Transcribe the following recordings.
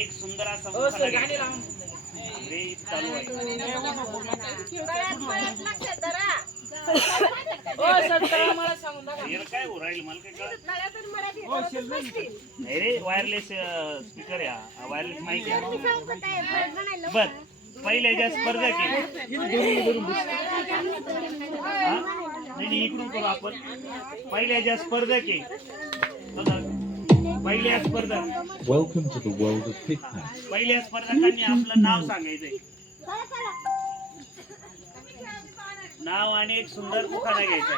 एक सुंदर असा मुखाना घ्यायचा. चालू आहे. काय हो राहील मला काय कळत नाही रे. वायरलेस स्पीकर या वायरलेस माईक या. बर पहिले ज्या स्पर्धा केली नाही इकडून करू आपण. पहिल्या ज्या स्पर्धा केली पहिल्या स्पर्धा Welcome to the world of picnic. पहिल्या स्पर्धकांनी आपलं नाव सांगायचंय. नाव आणि एक सुंदर मुखाना घ्यायचा.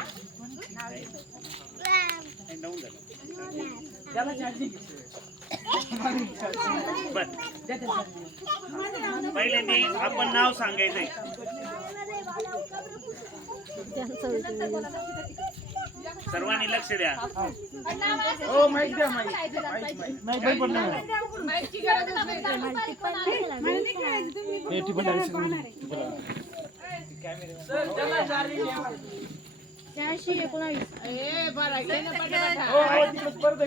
पहिले आपण नाव सांगायचंय. सर्वांनी लक्ष द्या. हो माईक द्या. माईक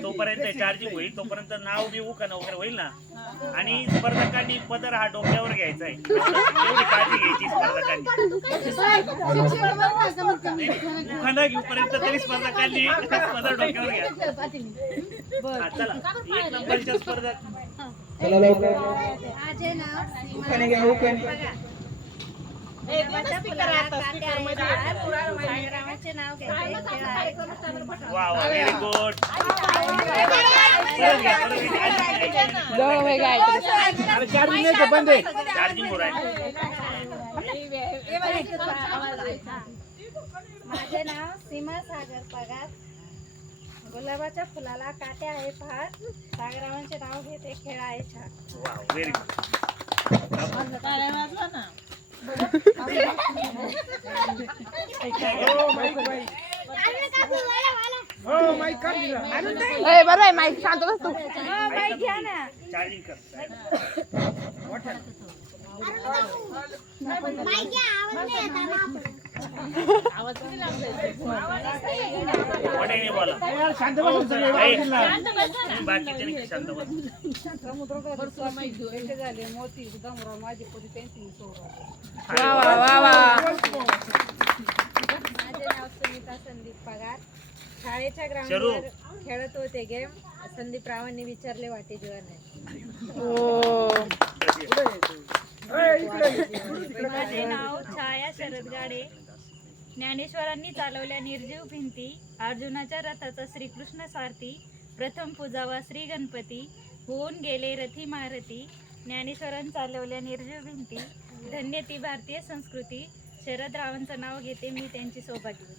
तोपर्यंत चार्जिंग होईल. तोपर्यंत नाव बी उखाणा वगैरे होईल ना. आणि स्पर्धकांनी पदर हा डोक्यावर घ्यायचा आहे. एवढी काळजी घ्यायची स्पर्धकांनी. उखाणा घेऊपर्यंत तरी स्पर्धकांनी पदर डोक्यावर घ्यायचा. चला एक नंबरच्या स्पर्धक चला लवकर. उखाणे घ्या उखाणे. वा वा व्हेरी गुड. चार्जिंग बंद आहे. चार्जिंग हो राहील. माझे नाव सीमा सागर पगार. गुलाबाच्या फुलाला काटे आहे फार. सागरावांचे नाव घेते खेळ आहे छान. वा व्हेरी गुड. हो माईक काढ दिला. बरं आहे माईक शांत बस तू. बाई घ्या ना. चार्जिंग कर. मोठ्याने बोला. शांत बसून सगळे आवाज दिला. बाकीचे नाही शांत बस. वा वा वा वा. माझे नाव सुनीता संदीप पगार. शाळेच्या ग्राउंडवर खेळत होते गेम. संदीप रावांनी विचारले वाटे जीवन आहे. माझे नाव छाया शरद गाडे. ज्ञानेश्वरांनी चालवल्या निर्जीव भिंती. अर्जुनाच्या रथाचा श्रीकृष्ण सारथी. प्रथम पूजावा श्री गणपती. होऊन गेले रथी महारथी. ज्ञानेश्वरांनी चालवल्या निर्जीव भिंती. धन्य ती भारतीय संस्कृती. शरद रावांचं नाव घेते मी त्यांची सौभाग्यवती.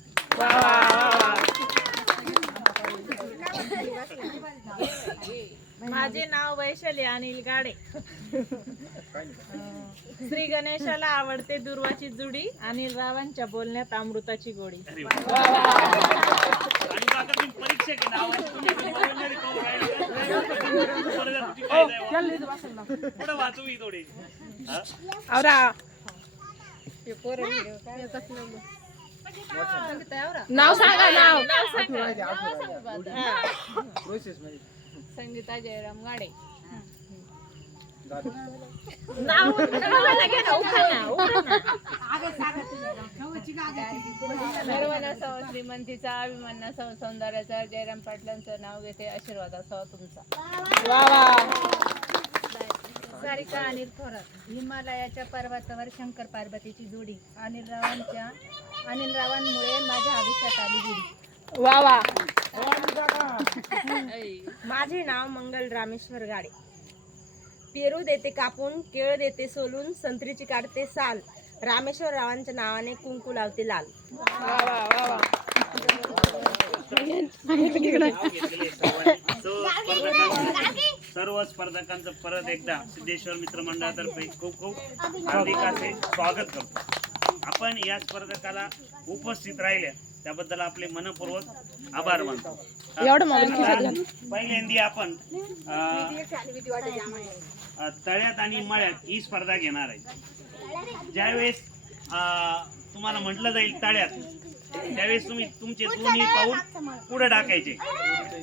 माझे नाव वैशाली अनिल गाडे. श्री गणेशाला आवडते दुर्वाची जुडी. अनिल रावांच्या बोलण्यात अमृताची गोडी. आणि आता तुम्ही परीक्षा की नाव पुढे वाचू ही थोडी. आवरा नाव सांगा. नाव प्रोसेस मध्ये संगीता जयराम गाडे. सर्वांना श्रीमंतीचा अभिमान सौंदर्याचा. जयराम पाटलांचं नाव घेते. आशीर्वाद असावा तुमचा. सारिका अनिल थोरात. हिमालयाच्या पर्वतावर शंकर पार्वतीची जोडी. अनिल रावांमुळे माझ्या आयुष्यात आली जोडी. वा वा. माझे नाव मंगल रामेश्वर गाडे. पेरू देते कापून, केळ देते सोलून, संत्रीची काढते साल. रामेश्वर रावांच्या नावाने कुंकू लावते लाल. सर्व स्पर्धकांचं परत एकदा सिद्धेश्वर मित्र मंडळातर्फे खूप खूप हार्दिक असे स्वागत करतो. आपण या स्पर्धकाला उपस्थित राहिल्या त्याबद्दल आपले मनपूर्वक आभार मानतो. पहिल्यांदा आपण तळ्यात आणि मळ्यात ही स्पर्धा घेणार आहे. ज्यावेळेस तुम्हाला म्हटलं जाईल तळ्यात त्यावेळेस तुम्ही तुमचे दोन्ही पाऊल पुढे टाकायचे.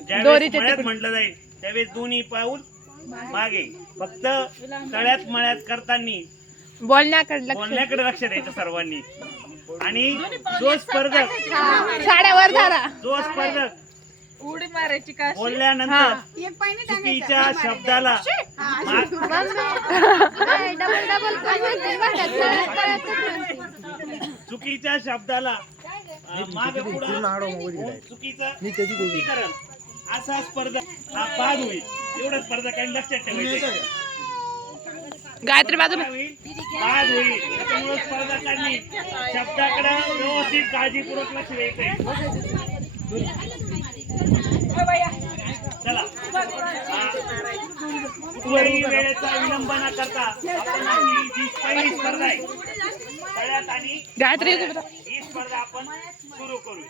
ज्यावेळेस मळ्यात म्हटलं जाईल त्यावेळेस दोन्ही पाऊल मागे फक्त तळ्यात मळ्यात करताना बोलण्याकडे लक्ष द्यायचं सर्वांनी. आणि जो स्पर्धक साड्यावर धरा. उडी मारायची का बोलल्यानंतर चुकीच्या शब्दाला चुकीच्या शब्दाला मागे पुढे चुकीचं असा स्पर्धक हा बाद होईल. एवढं स्पर्धकांनी लक्षात ठेवायचं. गायत्री बाजूला बाद होईल. त्याच्यामुळे स्पर्धकांनी शब्दाकडे व्यवस्थित काळजीपूर्वक लक्ष द्यायचंय. चला कुठल्याही वेळेचा विलंब न करता आपण आपली जी पहिली स्पर्धा आहे तळ्यात आणि गायत्री ही स्पर्धा आपण सुरू करू.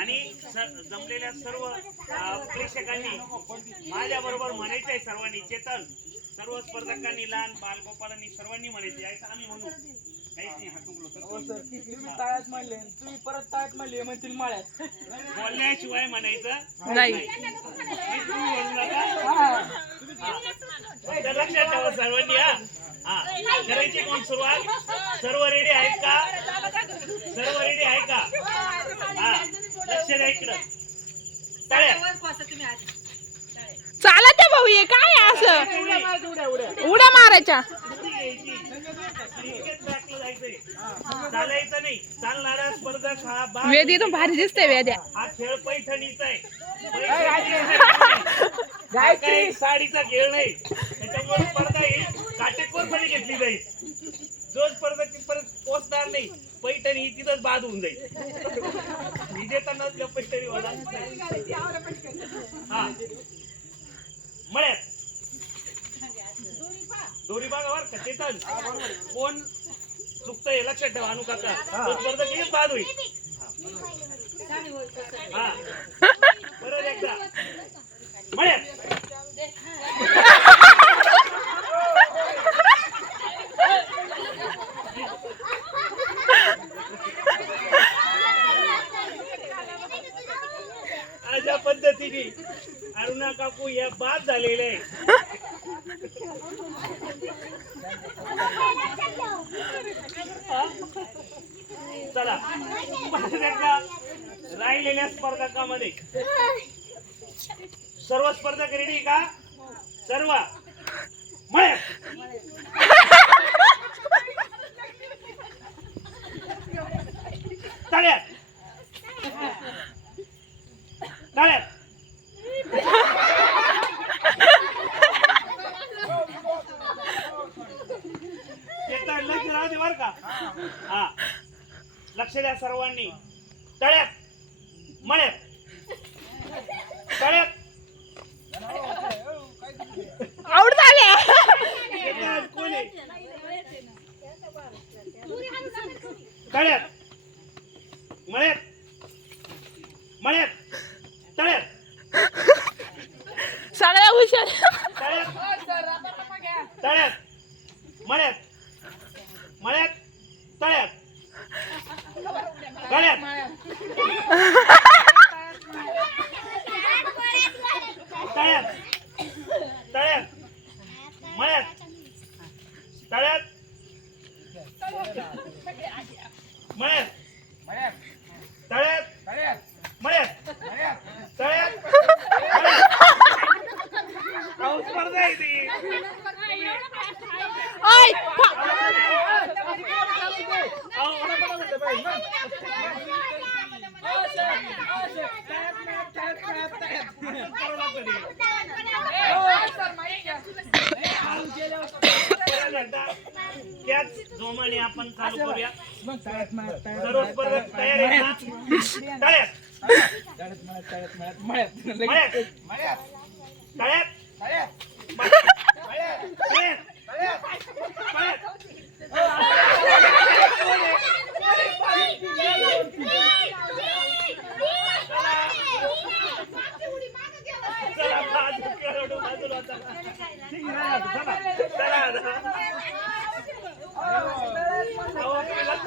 आणि जमलेल्या सर्व प्रेक्षकांनी माझ्या बरोबर म्हणायचंय. सर्वांनी चेतन सर्व स्पर्धकांनी लहान बालगोपालांनी सर्वांनी म्हणायचे आहे. आम्ही म्हणू काहीच नाही हाटुकलो तुम्ही ताळ्यात म्हणले तुम्ही परत ताळ्यात म्हणले म्हणतील माळ्यात. बोलण्याशिवाय म्हणायचं नाही. तुम्ही बोलू नका. फक्त लक्षात ठेवा सर्वांनी. हा करायची कोण सुरुवात? सर्व रेडी आहेत का? सर्व रेडी आहे का? हा लक्ष द्या इकडं. चाला ते भाऊ हे काय आहे असं उड्या मारायच्या. चालायचं नाही. चालणारा स्पर्धक हा बाद. वेदी तो भारी दिसते वेद्या. हा खेळ पैठणीचा आहे. काही साडीचा खेळ नाही. त्याच्यामुळे स्पर्धा ही काटेकोरपणे घेतली जाईल. जो स्पर्धक तिथपर्यंत पोहोचणार नाही पैठणी ही तिथंच बाद होऊन जाईल. विजेता पैठणी वाला हा मळ्यात दोरी बागावर का चेतन कोण चुकतंय लक्षात ठेवा. अनु काका तो स्पर्धक हेच बाद होईल. हा परत एकदा मळ्यात अशा पद्धतीने अरुणा काकू या बाद झालेले आहे. चला राहिलेल्या स्पर्धकामध्ये सर्व स्पर्धक रेडी का? सर्व मळ्यात तळ्यात तळ्यात लक्ष राहू दे बर का. हा लक्ष द्या सर्वांनी. तळ्यात मळ्यात तळ्यात आउट झाले. कोण आहे? तळ्यात मळ्यात मळ्यात तळ्यात सगळ्या हुशार. तळ्यात मळ्यात मळ्यात तळ्यात गळ्यात तळ्यात तळ्यात मळ्यात तळ्यात मळ्यात तळ्यात मळ्यात तळ्यात स्पर्धा आहे ती. ओय त्याच जोमाने आपण चालू करूया. सर्व स्पर्धक तयार आहेत ना? तळ्यात मळ्यात तळ्यात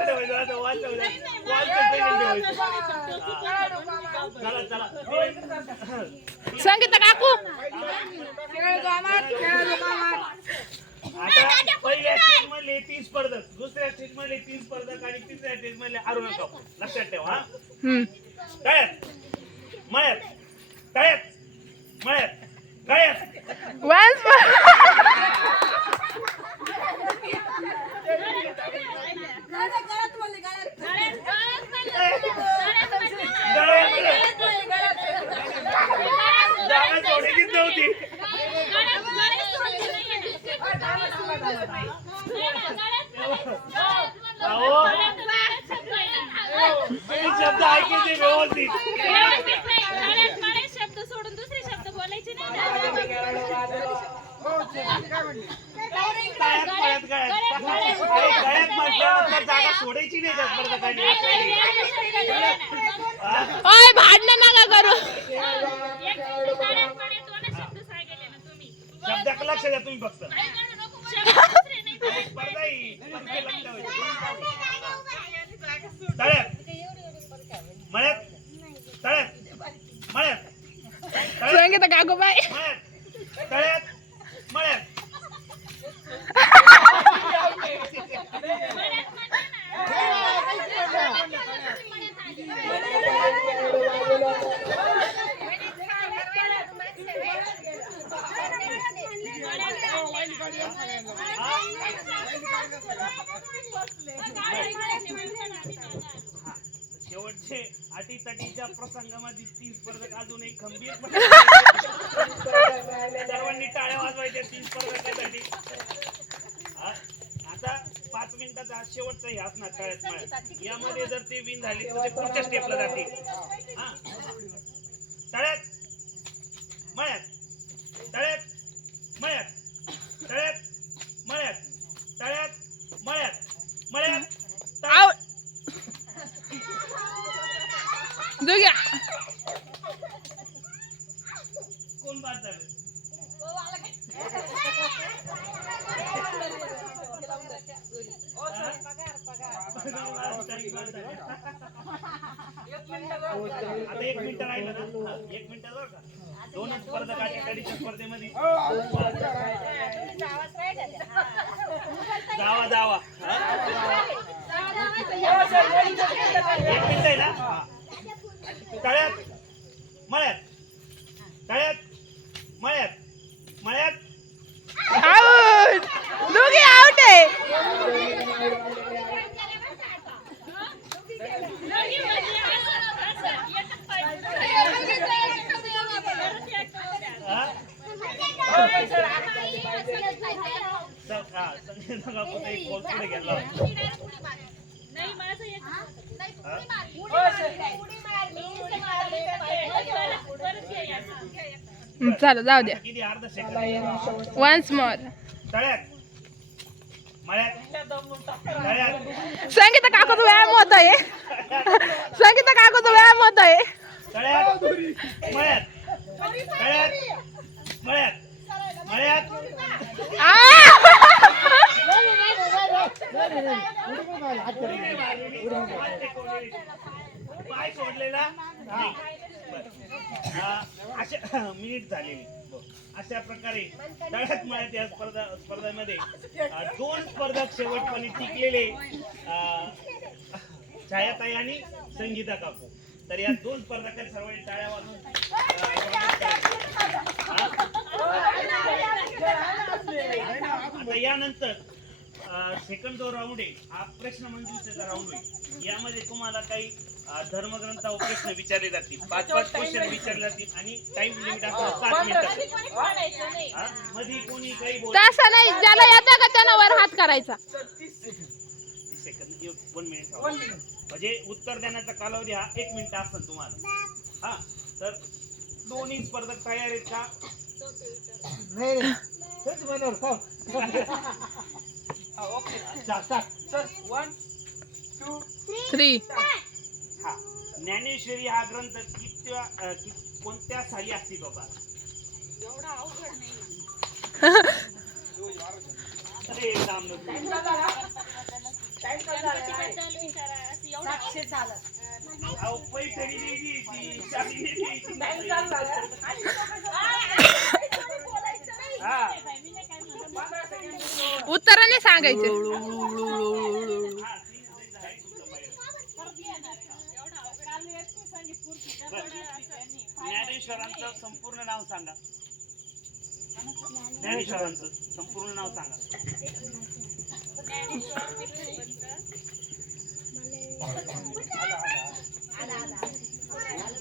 ठेवायचं आता वॉल ठेवायचं. वॉलचं second ठेवायचं. चला चला संगीता काकू आता पहिल्या स्टेज मधले 3 स्पर्धक, दुसऱ्या स्टेज मधले 3 स्पर्धक आणि तिसऱ्या स्टेज मधले अरुणा काकू. लक्षात ठेवा हा. तळ्यात मळ्यात तळ्यात मळ्यात तळ्यात. वन्स जागा सोडायचीच नव्हती. अहो मी शब्द ऐकायचे व्यवस्थित. शब्द सोडून दुसरे शब्द बोलायचे नाही. गळ्यात म्हटल्यानंतर जागा सोडायची नाही त्या स्पर्धकांनी. ओय भांडण नका करू. शब्दाकडे लक्ष द्या तुम्ही फक्त. स्पर्धा ही लक्ष द्यायचं. तळ्यात मळ्यात तळ्यात मळ्यात संगीता काकू बाय मळ्यात तळ्यात मळ्यात. शेवटचे अटीतटीच्या प्रसंगामध्ये 3 स्पर्धक अजून एक खंबीर सर्वांनी टाळ्या वाजवायच्या 3 स्पर्धकांसाठी. आता 5 मिनिटाचा शेवटचा हे असणार तळ्यात मळ्यात. यामध्ये जर ते विन झाले तर ते पुढच्या स्टेपला जातील. तळ्यात मळ्यात तळ्यात मळ्यात तळ्यात मळ्यात तळ्यात मळ्यात मळ्यात आउ दुग्या कोण बाद झालं? आता 1 मिनिट राहिलं ना. 1 मिनिट बरं का. 2 स्पर्धक अटीतटीच्या स्पर्धेमध्ये जावा जावा. 1 मिनिट आहे ना. तळ्यात मळ्यात तळ्यात मळ्यात मळ्यात आउट दुगी आउट आहे. पुढे गेला. नाही माझं एक चला जाऊ द्या. किती अर्धा सेकंद. वन्स मोर तळ्यात मळ्यात तळ्यात संगीता काकूचा व्यायाम होत आहे. संगीता काकूचा व्यायाम होत आहे. तळ्यात मळ्यात तळ्यात मळ्यात मळ्यात. पाय सोडलेला अशा मिनिट झालेली. अशा प्रकारे तळ्यात मळ्यात या स्पर्धेमध्ये 2 स्पर्धक शेवटपणे टिकलेले छायाताई आणि संगीता काकू. तर या 2 स्पर्धकांनी सर्वांनी टाळ्या वाजवून आता यानंतर सेकंड जो राऊंड आहे हा प्रश्न मंजुषेचा राऊंड होईल. यामध्ये तुम्हाला काही धर्मग्रंथावर प्रश्न विचारले जातील. 5-5 क्वेश्चन विचारले जातील आणि टाइम लिमिट असणार 7 मिनिटं. मध्ये कोणी काही बोल तसं नाही, ज्याला येतं का त्यानं वर हात करायचा. सेकंद 1 मिनिट म्हणजे उत्तर देण्याचा कालावधी हा 1 मिनिट असेल तुम्हाला. हा तर दोन्ही स्पर्धक तयार आहेत का? सर 1 2 3 हा ज्ञानेश्वरी हा ग्रंथ कोणत्या साली अस्तित्वात आला? अरे थांब ना तू. अहो, पैठणी द्यायची, ती शालिनी द्यायची. हा. उत्तराने सांगायचे. ज्ञानेश्वरांचं संपूर्ण नाव सांगा. ज्ञानेश्वरांचं संपूर्ण नाव सांगा.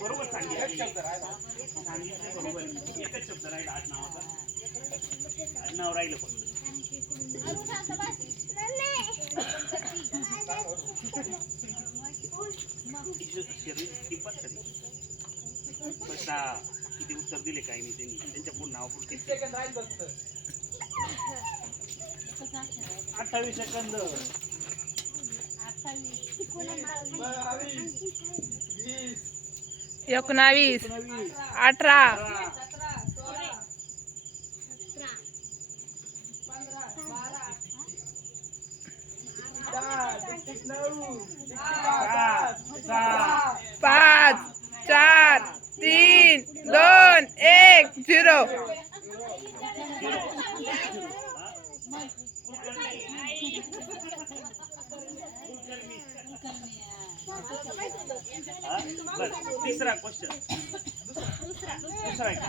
बरोबर सांगितलं बरोबर. एकच शब्द राहिला आडनावाचा. आडनाव राहिलं फक्त. किती उत्तर दिले काही नाही त्यांनी. त्यांच्या पूर्ण नाव पुढे 28 सेकंद. 19, 18, 5, 4, 3, 2, 1, 0. तिसरा क्वेश्चन. दुसरा आहे का?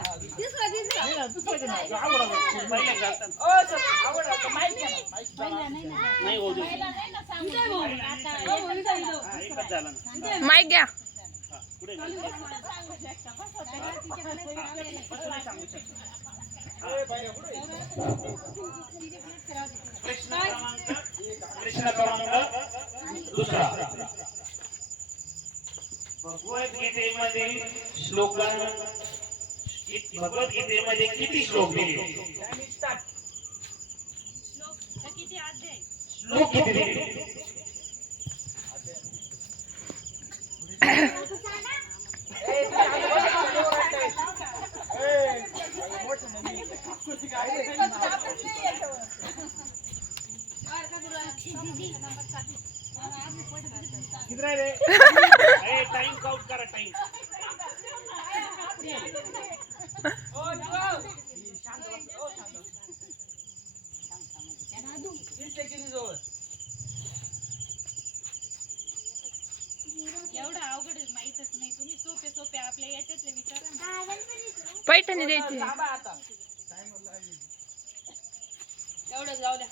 नाही होऊ दे. एकच झाला ना. माईक घ्या. पुढे प्रश्न क्रमांक दुसरा. भगवद्गीतेमध्ये भगवद्गीतेमध्ये किती श्लोक दिले? श्लोक किती दिले? किती राहिले? टाइम काउंट करा. टाइम. एवढं अवघड माहितच नाही. तुम्ही सोपे सोपे आपल्या याच्यातले विचारा. पैठणी द्यायची. एवढं जाऊ द्या.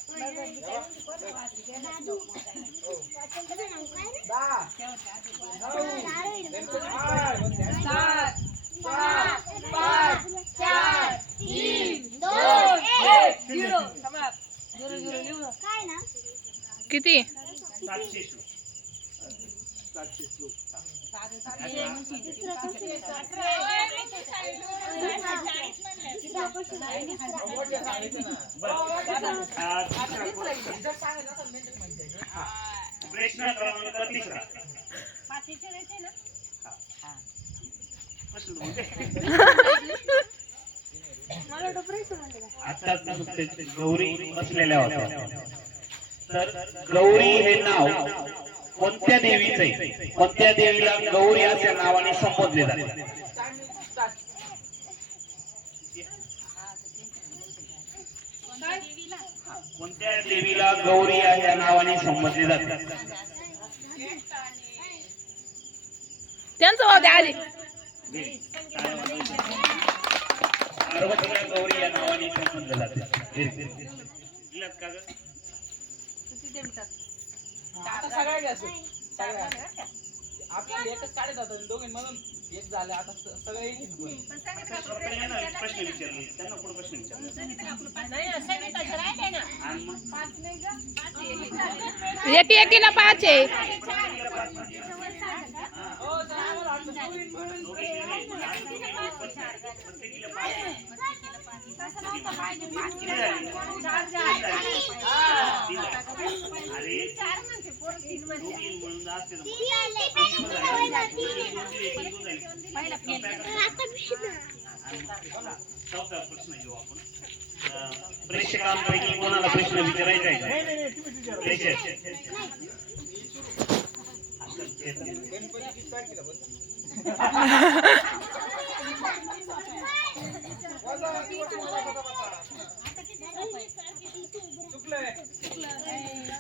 किती? 700 श्लोक. 700 श्लोक. प्रश्न क्रमांक तिसरा. आता गौरी बसलेल्या होत्या. तर गौरी हे नाव कोणत्या देवीचं आहे? कोणत्या देवीला गौरी अशा नावाने संबोधले जाते? कोणत्या देवीला गौरी या नावाने संबोधले जाते? त्यांचं भाऊ द्या आधी. पार्वतीला गौरी या नावाने संबोधले जाते. आता सगळ्या घ्या सगळ्या. आपल्याला एकच काढत होतं दोघे म्हणून एक झाले. आता सगळे प्रश्न विचारले त्यांना. पुढे प्रश्न विचारले. एकीला 5 आहे. चौथा प्रश्न घेऊ आपण. प्रेक्षकांपैकी कोणाला प्रश्न विचारायचा आहे?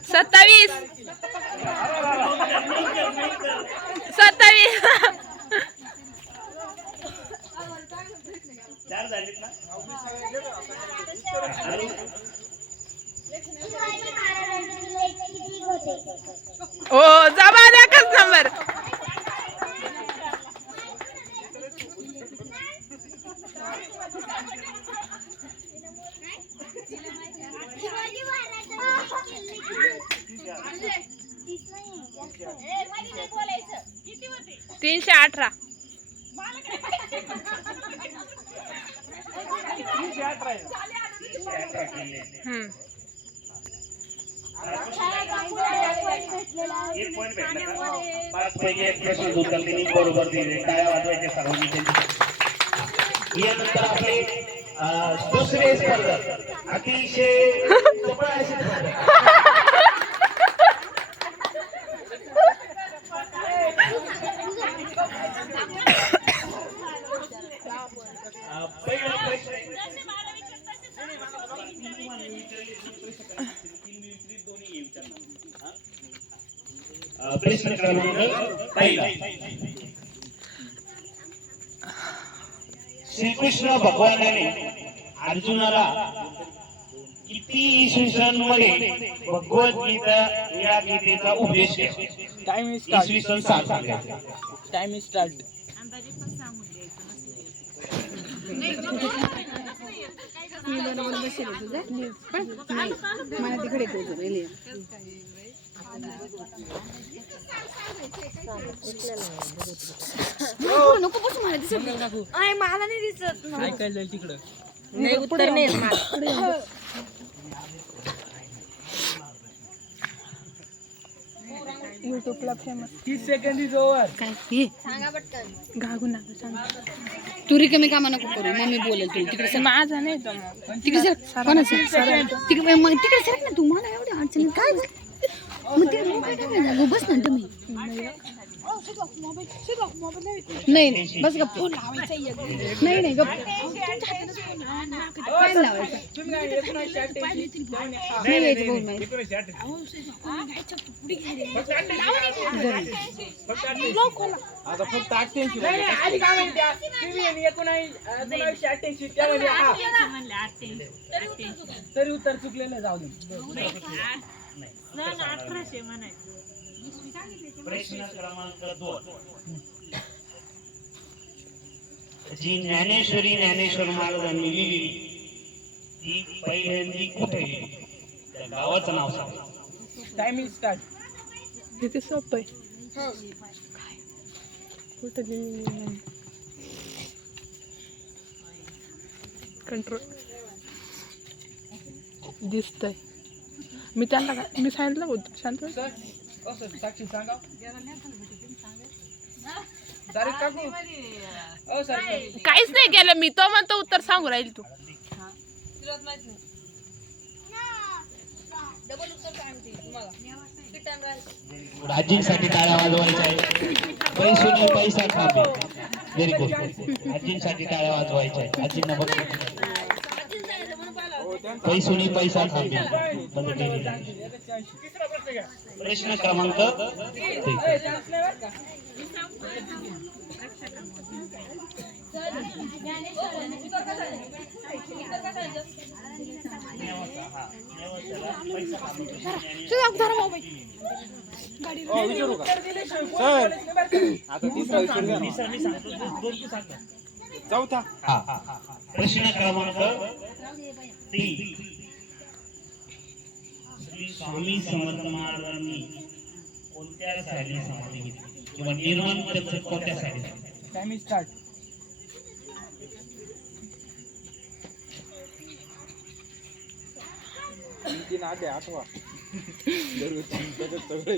सत्तावीस 27 4 झालीत ना? हो जबान एकच नंबर. तीनशे 18. एक पॉईंट भेटला का? 5 पैकी 1 प्रश्न उत्तर त्यांनी बरोबर दिले. टाळ्या वाजवायचे सर्वांनी त्यांची. यानंतर आपले दुसरे स्पर्धक अतिशय चपळ अशी स्पर्धक. पहिला प्रश्न प्रश्न क्रमांक पहिला. श्रीकृष्ण भगवानाने अर्जुनाला किती इसवी सन मध्ये भगवद्गीता या गीतेचा उपदेश केला? टाइम इसवी सन 7 सांगायचं. Time start. मला नाही दिसत ऐकायला तिकडं. नाही उत्तर नाही येत मला. युट्यूबला फेमस 30 सेकंद इज ओव्हर. काय हे गागू नका सांग. तू रिकामी कामा नको करू. मम्मी बोलेल तू तिकडे सर. माझा नाही तो तिकडे सर. कोणाचं तिकडे मग तिकडे सर ना. तू मला एवढी अडचणी काय मग ते मोबाईल बस ना तुम्ही. नाही बस गप्प. फोन लावायचा नाही नाही गप्प. काय लावायचं नाही यायचं फोन नाही. आता फक्त 88. नाही आधी काय म्हणत्या तुम्ही 1988 त्यामध्ये हा तरी उत्तर चुकलेलं जाऊ दे. प्रश्न क्रमांक 2. जी ज्ञानेश्वर महाराजांनी लिहिली ती पहिल्यांदी कुठे लिहिली? त्या गावाचं नाव सांगा. Time is start. किती सोपं आहे. कुठं कंट्रोल दिसतंय. मी त्यांना मी सांगितलं होतं शांत. सर असं साक्षी सांगा. सारे काकू ओ सर काहीच नाही केलं मी. तो म्हणतो उत्तर सांगू राहील तू. आजींसाठी टाळ्या वाजवायच्या आहे. पैसोनी पैसा थांबे. Very good. आजींसाठी टाळ्या वाजवायच्या आहे. आजींना बघ. पैसोनी पैसा थांबे. प्रश्न क्रमांक 4था. प्रश्न क्रमांक 3. श्री स्वामी समर्थ महाराजांनी कोणत्या साली समाधी घेतली किंवा निर्माण त्यांचं कोणत्या साली? Time is start. तीन आधे आठवा सगळे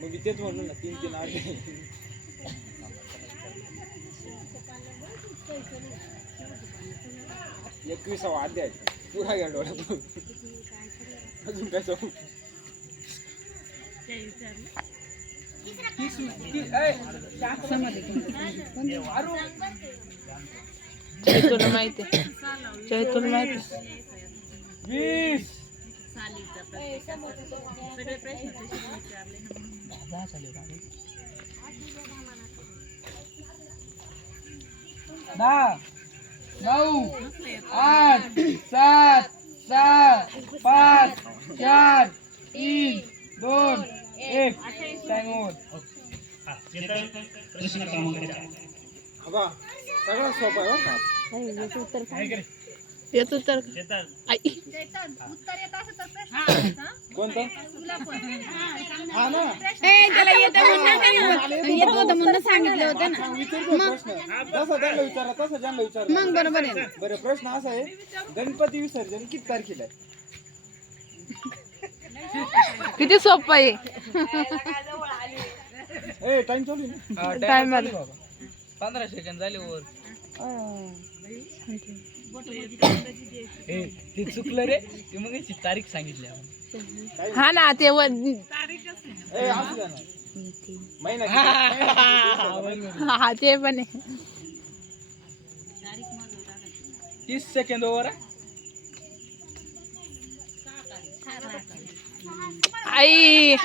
मग तेच म्हणलो ना 3 आधे. 21वा अध्याय पुरा घ्या डोळ्यात. अजून काय सांगू? चैतूला माहिती चैतूला माहिती 20 सगळे प्रश्न तसेच विचारले ना. 10 9 8 7 6 5 4 3 2 1 टाइम ओव्हर. हा, चेतन, प्रश्न क्रमांक 4. हवा सगळं सोपं आहे बरं का. येतो तर चेतन कोणतं? हा ना त्याला येतं म्हणून येत होतं म्हणून सांगितलं होतं ना. विचारतो प्रश्न जसा त्यांना विचारला तसा ज्यांना विचारला. मग बरोबर आहे ना. बरं प्रश्न असा आहे गणपती विसर्जन किती तारखेला आहे? किती सोपं आहे. ए टाइम चालू आहे ना. टाइम आला. 15 सेकंद झाले वर. ते चुकलं रे ते मग तारीख सांगितली आपण. हा ना ते ए असू द्या ना. महिना हा ते पण आहे. 30 सेकंद ओव्हर आहे. आई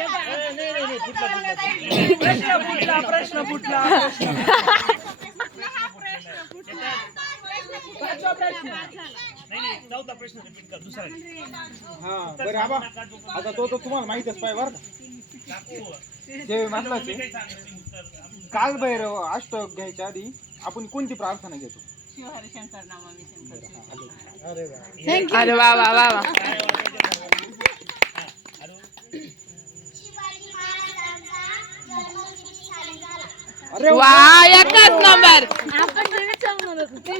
प्रश्न फुटला. नाही चौथा प्रश्न रिपीट कर दुसरा. हा बरं आबा आता तो तुम्हाला माहितच पाहिजे बरं का. जे म्हटलं ते काल भैरव अष्टक घ्यायच्या आधी आपण कोणती प्रार्थना घेतो? अरे वा वा वा वा. अरे वा एकच नंबर. आपण तेच म्हणत होतो.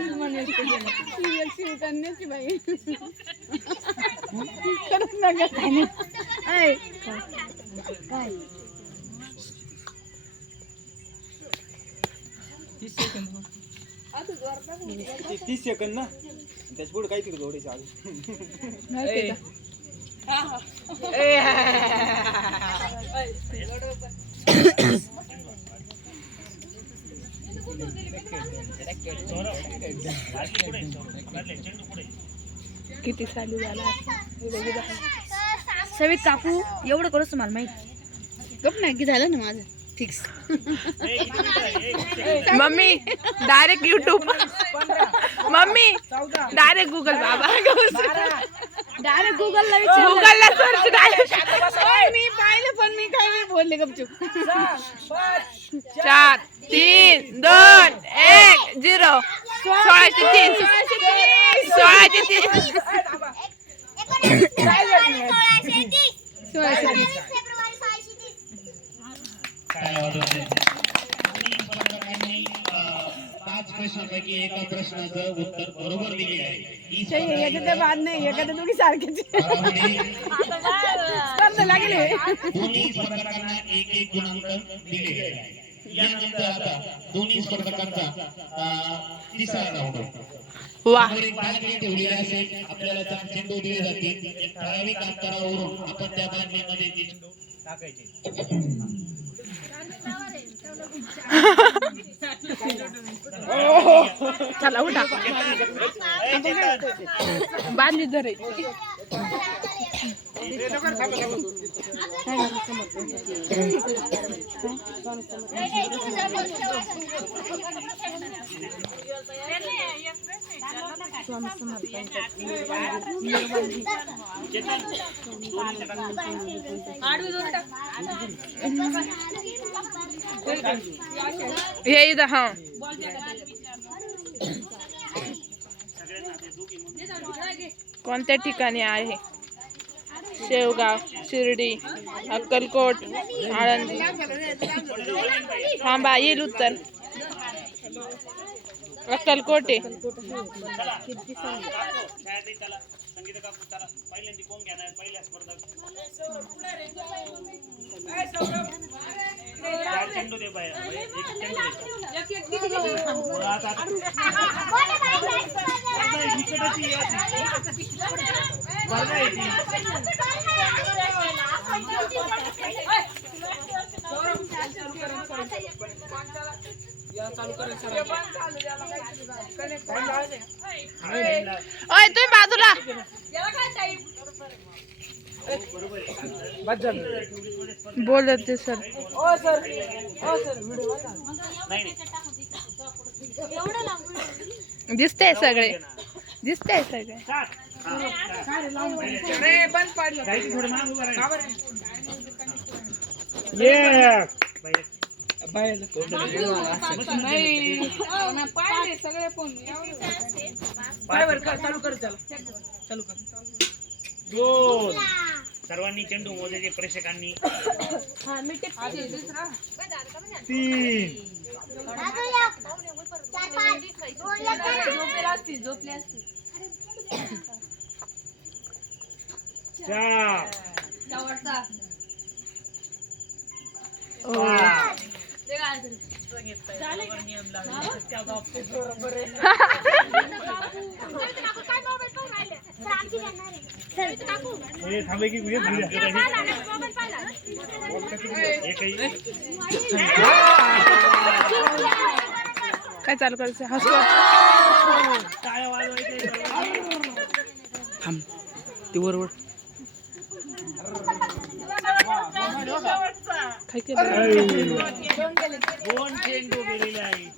बाई खरंच नका काय नाही. ऐ, काय 30 सेकंद ना त्याच्या पुढे काहीतरी जोडायचं आधी. किती साली झाला. सवित काकू एवढं करूच मला माहिती. गप नाही की झालं ना माझं fix. Mummy direct YouTube. Mummy direct Google. बाबा डायरेक्ट गुगलला गुगलला सर्च डायरेक्ट. मी पाहिलं पण मी काय नाही बोलले गपचूप. 4 3 2 1 0. 16 5 प्रश्नांपैकी एका प्रश्नाचं उत्तर बरोबर दिले आहे. याच्यात बाद नाही एखाद्या दोघी सारखेच स्पर्धा लागले. दोन्ही स्पर्धकांना 1-1 गुणांक दिले आहे. यानंतर आता दोन्ही स्पर्धकांचा तिसरा राऊंड आहे. वा. एक बादली ठेवलेली असेल आपल्याला 4 चेंडू दिले जातील. एक ठराविक अंतरावरून आपण त्या बादलीमध्ये ते चेंडू टाकायचे. चला उठा. बांधली धरायची. हे इथं हा कोणत्या ठिकाणी आहे? शेवगाव, शिर्डी, अक्कलकोट, आळंदी. थांबा येईल उत्तर. अक्कलकोट आहे. संगीत काकू चला पहिल्यांदा कोण घेणार पहिल्या स्पर्धक? 4 चेंडू दे बाय. एक चेंडू दे. आता स्पर्धा आहे ती. ओय तुम्ही बाजूला बोलत ते सर दिसतंय सगळे दिसतंय सगळे दोन. सर्वांनी चेंडू मोजायचे प्रेक्षकांनी. 3 थांबे की काय चालू करायचं हसू टाळ्या वाजवायचे. काय केलं 2 चेंडू गेलेले आहेत.